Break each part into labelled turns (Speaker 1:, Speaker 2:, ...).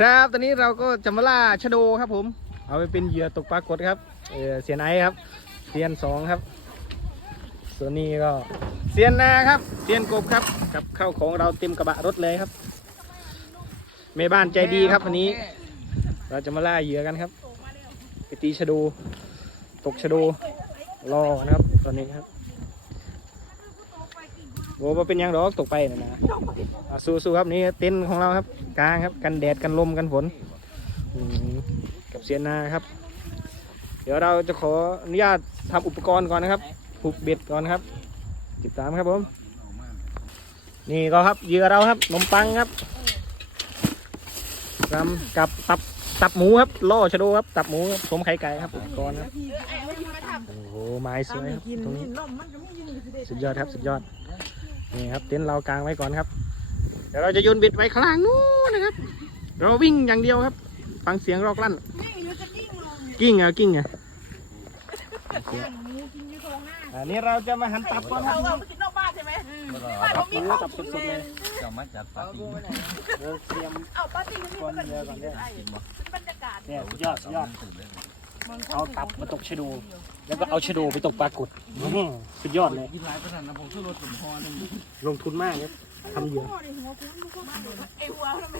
Speaker 1: ครับ ตอนนี้เราก็จะมาล่าชะโดครับผม เอาไปเป็นเหยื่อตกปลากดครับ เออเซียนไอซ์ครับเซียนสองครับ ส่วนนี้ก็เซียนนาครับเซียนกบครับ กับข้าวของเราเต็มกระบะรถเลยครับแม่บ้านใจดีครับวันนี้ เราจะมาล่าเหยื่อกันครับ ไปตีชะโด ตกชะโด รอนะครับ ตอนนี้ครับ โอ้บ่เป็นหยังดอกตกไปนะนะอะสู้ๆครับนี่เต็นท์ของเราครับกลางครับ กันแดดกันลมกันฝนอืมกับเสียนาครับ เดี๋ยวเราจะขออนุญาตทำอุปกรณ์ก่อนนะครับผูกเบ็ดก่อนครับติดตามครับผมนี่ก็ครับเหยื่อเราครับขนมปังครับรำกับตับตับหมูครับล่อชะโดครับตับหมูครับผมไข่ไก่ครับอุปกรณ์ครับโอ้โหไม้สวยครับตรงนี้สุดยอดครับสุดยอด นี่ครับเต็นท์เรากลางไว้ก่อนครับ เดี๋ยวเราจะโยนเบ็ดไว้ข้างล่างนู้นนะครับ เราวิ่งอย่างเดียวครับ ฟังเสียงรอกลั่นกิ้งเหรอะกิ้งเหรอะอันนี้เราจะมาหั่นตับก่อนครับ
Speaker 2: เรากินนอกบ้านใช่ไหม
Speaker 1: ตับหมูตับสดๆเลย
Speaker 3: จะมาจัดปาร์ตี้
Speaker 1: เดี๋ยวเตรียม
Speaker 2: เอาปาร์ตี้มันมี
Speaker 1: ก่อน
Speaker 2: มัน
Speaker 1: เรือก่อนเนี่ย
Speaker 2: บรรยากาศ
Speaker 1: เนี่ยสุดยอดสุดยอด เอาตับมาตกชะดู แล้วก็เอาชะดูไปตกปลากุดอื้อสุดยอดเลย
Speaker 3: กินหลายประธานนะผมช่วยลดผมพอหนึ่ง
Speaker 1: ลงทุนมากครับทำเหยื่อ
Speaker 2: ไอ้หัวทำไม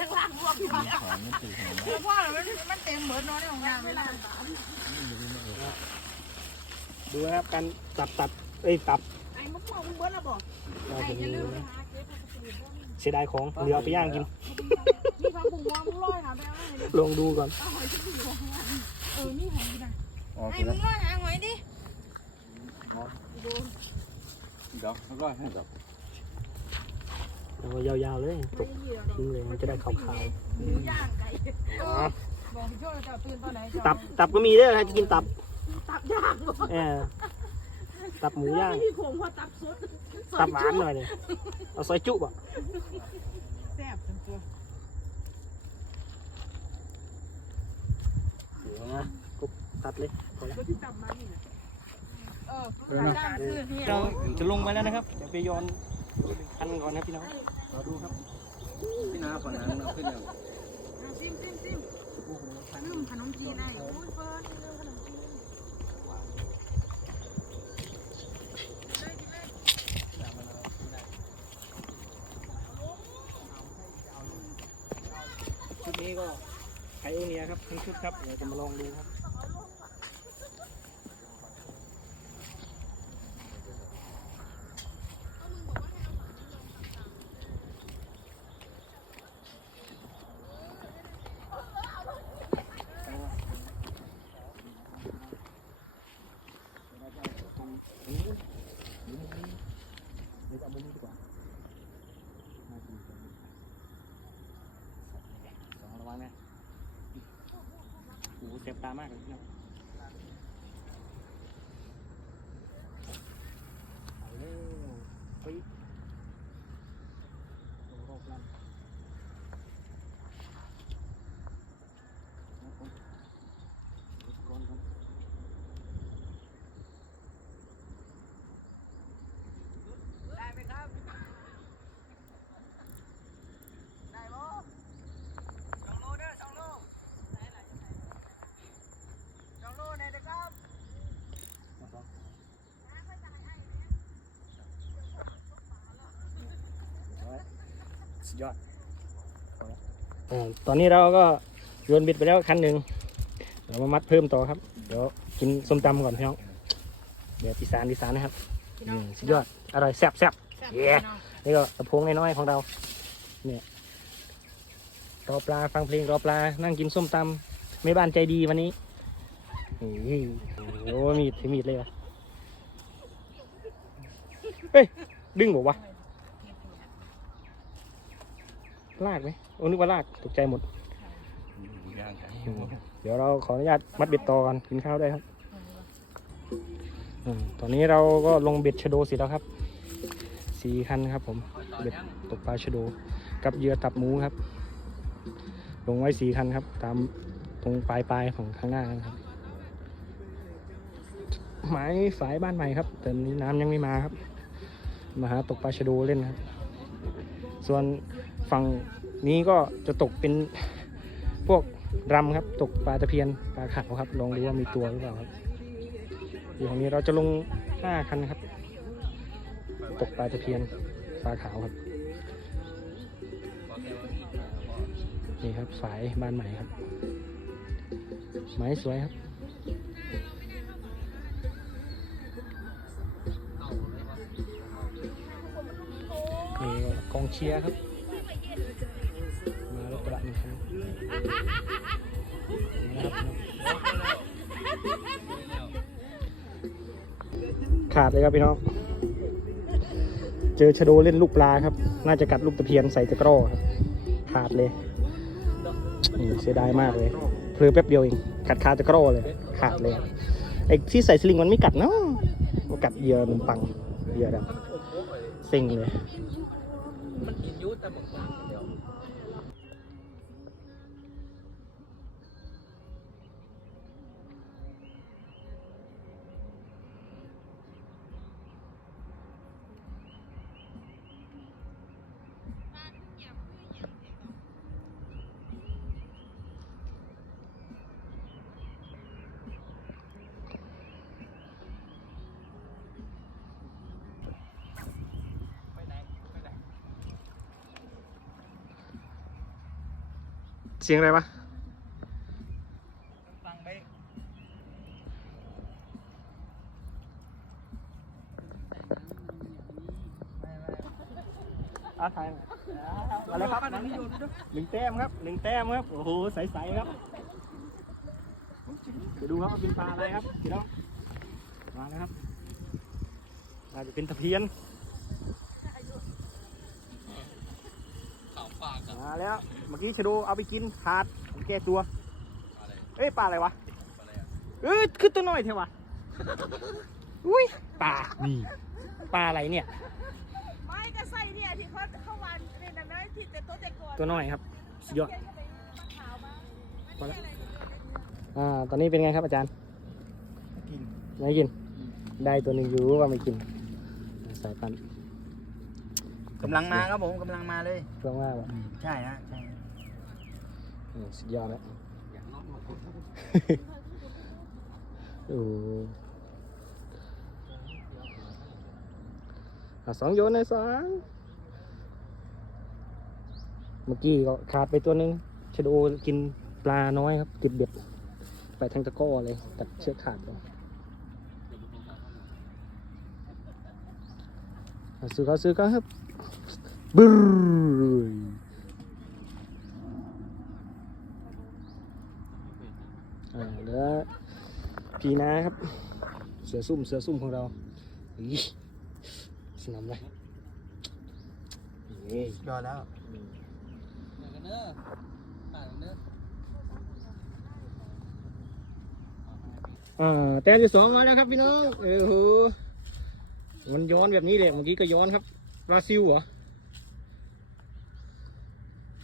Speaker 2: ข้างล่างรวมอยู่เนี่ย
Speaker 3: ของเงินตื่นของ
Speaker 2: คือพ่อมันมันเต็มเหมือนนอนในของงานเวลา
Speaker 1: ดูนะครับการตับตับเอ้ยตับ
Speaker 2: ไอ้มะม่วงมันเบิร์ดระบอก
Speaker 1: เราจะมีเสียดายของเหลือเอาไปย่างกิน
Speaker 2: มีความบุ๋งมองมึงลอยนะแปลว่าอะไร
Speaker 1: ลองดูก่อน
Speaker 2: เอาหอยชิ้นอยู่ของงาน ออนี่หอยนะ
Speaker 3: โอเค
Speaker 2: ไอ้มึงลอยหาหอยดิ
Speaker 3: เดี๋ยวแล้วก็ให้ดอก
Speaker 1: เอายาวๆเลยตกทิ้งเลยมันจะได้ขาว
Speaker 2: หมูย่างไก่
Speaker 1: ๆอ๋อ
Speaker 2: บอกพี่โจ้จะตื่นตอนไหน
Speaker 1: ตับตับก็มีเด้อใครจะกินตับ
Speaker 2: ตับย่าง
Speaker 1: เออตับหมูย่าง
Speaker 2: พี่โขงพอตับสด
Speaker 1: ตับหวานหน่อยเลยเอาซอยจุบ่ะ
Speaker 2: แซ่บจังตัว
Speaker 1: เดี๋ยวนะกุบตัด เลยพอแล้ว
Speaker 2: ก็ที่ตับมานี่เรา
Speaker 1: จะลงมาแล้วนะครับเดี๋ยวไปโยนคันก่อนนะพี่น้องรอดูครับ
Speaker 3: พี่น้าฝันนั้นขึ้นแล้ว
Speaker 2: ซิมซิมซิมนึ่มขนมจีนได้อุ้ยเฟิร์นนึ่มขนมจีน
Speaker 1: ชุดนี้ก็ไคโอเนียครับทั้งชุดครับเดี๋ยวจะมาลองดูครับ ดี๋ยวจะเอามุมนี้ดีกว่าน่ากินจังสองระวังนะโอ้โหเจ็บตามากเลยนะงเอาเร็วเฮ้ยโอ้โหรอบลันนะผมอุปกรณ์ก่อน
Speaker 2: ได้ไหมครับ ได้บ่สองโลเด้อสองโลได้หลายจังไหนสองโลได้เด้อครับ
Speaker 1: มาสองสุด ยอดอ่าตอนนี้เราก็โยนบิดไปแล้วคันหนึ่งเรามามัดเพิ่มต่อครับ เดี๋ยวกินส้มตำก่อนพี่น้องเดี๋ยวอีสานอีสานนะครับอืมสุดยอดอร่อยแซ่บแซ่บเย้นี่ก็กระพงน้อยๆของเราเนี่ยรอปลาฟังเพลงรอปลานั่งกินส้มตำไม่บ้านใจดีวันนี้นี่โอ้มีดถือมีดเลยเหรอเฮ้ยดึงบอกวะ ลากไหมโอ้นึกว่าลากตกใจหมด
Speaker 3: ย่างไก่
Speaker 1: เดี๋ยวเราขออนุญาตมัดเบ็ดต่อกันกินข้าวได้วยครับอืมตอนนี้เราก็ลงเบ็ดชะโดเสร็จแล้วครับสี่คันครับผมเบ็ดตกปลาชะโด กับเหยื่อตับหมูครับ ลงไว้สี่คันครับ ตามตรงปลายปลายๆของข้างหน้านะครับหมายฝายบ้านใหม่ครับแต่นี้น้ำยังไม่มาครับ มาหาตกปลาชะโดเล่นครับ ส่วนฝั่งนี้ก็จะตกเป็นพวกรำครับ ตกปลาตะเพียนปลาขาวครับ ลองดูว่ามีตัวหรือเปล่าครับเดี๋ยวนี้เราจะลงห้าคันครับ ตกปลาตะเพียนปลาขาวครับ นี่ครับฝายบ้านใหม่ครับ ไม้สวยครับ กองเชียร์ครับ มารถกระบะหนึ่งคนนะครับขาดเลยครับพี่น้อง เจอชโดเล่นลูกปลาครับ น่าจะกัดลูกตะเพียนใส่ตะกร้อครับ ขาดเลยเสียดายมากเลยเพลือแป๊บเดียวเอง กัดคาตะกร้อเลย ขาดเลย ไอ้ที่ใส่สลิงมันไม่กัดเนาะมันกัดเหยื่อขนปังเหยื่อดำเซ็งเลย
Speaker 2: มันกินยุแต่หมกปากเดียว
Speaker 1: เสียงอะไรวะ
Speaker 2: ฟังไป
Speaker 1: อาถ่ายอะไรครับหนึ่งแต้มครับหนึ่งแต้มครับ โอ้โห ใสๆครับเดี๋ยวดูครับว่าเป็นปลาอะไรครับพี่น้องมาแล้วครับอาจจะเป็นตะเพียน
Speaker 3: ข่าวปากกับ
Speaker 1: มาแล้ว เมื่อกี้ชะโดเอาไปกินขาดแก้ตัว
Speaker 3: อะไร
Speaker 1: เอ้ยปลาอะไรวะ
Speaker 3: อะไรอะ
Speaker 1: เอ้ยคือตัวน้อยเทวะอุ้ยปลานี่ปลาอะไรเนี่ย
Speaker 4: ไม่ก็ใส่เนี่ยที่เขาเข้าวันเนี่ยนะนะที่แต่ตัวแต่ก่อน
Speaker 1: ตัวน้อยครับสุดยอด
Speaker 4: เขีนเข้าไปมะขาวมา
Speaker 1: พอแล้วอ่าตอนนี้เป็นไงครับอาจารย์
Speaker 2: กิน
Speaker 1: ไม่กิน ได้ตัวหนึ่งอยู่ว่าไม่กิน สายพันธุ์
Speaker 2: กำลังมาครับผมกำลังมาเลย
Speaker 1: เรื่องว่าวะ
Speaker 2: ใช่ฮะใช่
Speaker 1: อืมสุดยอดแล้ว
Speaker 3: อย่างน้อยมาคน
Speaker 1: โอ้อะสองโยนเลยสองเมื่อกี้ก็ขาดไปตัวหนึ่งชะโดกินปลาน้อยครับเก็บเบ็ดไปทางตะกร้อเลยตัดเชือกขาดเลยอะซื้อเขาซื้อเขาครับ บึ้ยอ่าเหลือพีนาครับ เสือซุ่ม เสือซุ่มของเราอีสนามเลย
Speaker 2: ยอแล้ว
Speaker 3: กันเนอะต่ากันเนอะ
Speaker 1: อ่าแต้มที่สองมาแล้วครับพี่น้องเออโหมันย้อนแบบนี้เลยเมื่อกี้ก็ย้อนครับบราซิลเหรอ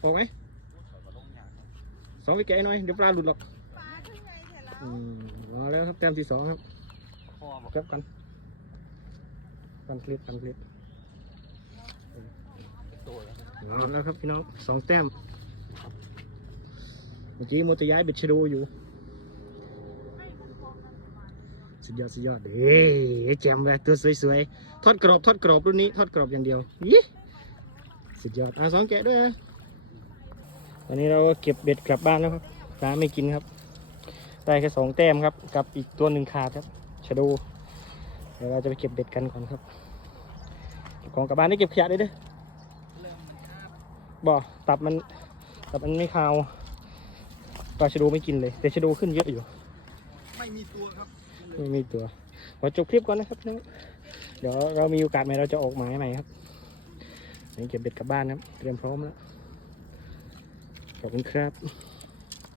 Speaker 1: ออกไหมสองไปแกะหน่อยเดี๋ยวปลาหลุดหรอก
Speaker 4: ปลาขึ้นไงเถอะแล้ว
Speaker 1: อืมมาแล้วครับแต้มที่สองครับ
Speaker 3: คอบอก
Speaker 1: ครับกันกันคลิปกันคลิป
Speaker 3: ตัวแล้ว
Speaker 1: เอาแล้วครับพี่น้องสองแต้มเมื่อกี้โมจะย้ายเบ็ดชะโดอยู่สุดยอดสุดยอดเฮ้แจมเลยตัวสวยๆทอดกรอบทอดกรอบรุ่นนี้ทอดกรอบอย่างเดียวยี่สุดยอดอะสองแกะด้วยนะ วันนี้เราก็เก็บเบ็ดกลับบ้านแล้วครับปลาไม่กินครับ ได้แค่สองแต้มครับ กับอีกตัวหนึ่งขาดครับชะโดเดี๋ยวเราจะไปเก็บเบ็ดกันก่อนครับเก็บของกลับบ้านได้เก็บขยะด้วยเด้อบ่ตับมันตับมันไม่คาวปลาชะโดไม่กินเลย แต่ชะโดขึ้นเยอะอยู่
Speaker 2: ไม่มีตัวครับ
Speaker 1: ไม่มีตัวขอจบคลิปก่อนนะครับน้องเดี๋ยวเรามีโอกาสใหม่เราจะออกหมายใหม่ครับอันนี้เก็บเบ็ดกลับบ้านครับเตรียมพร้อมแล้ว ขอบคุณครับ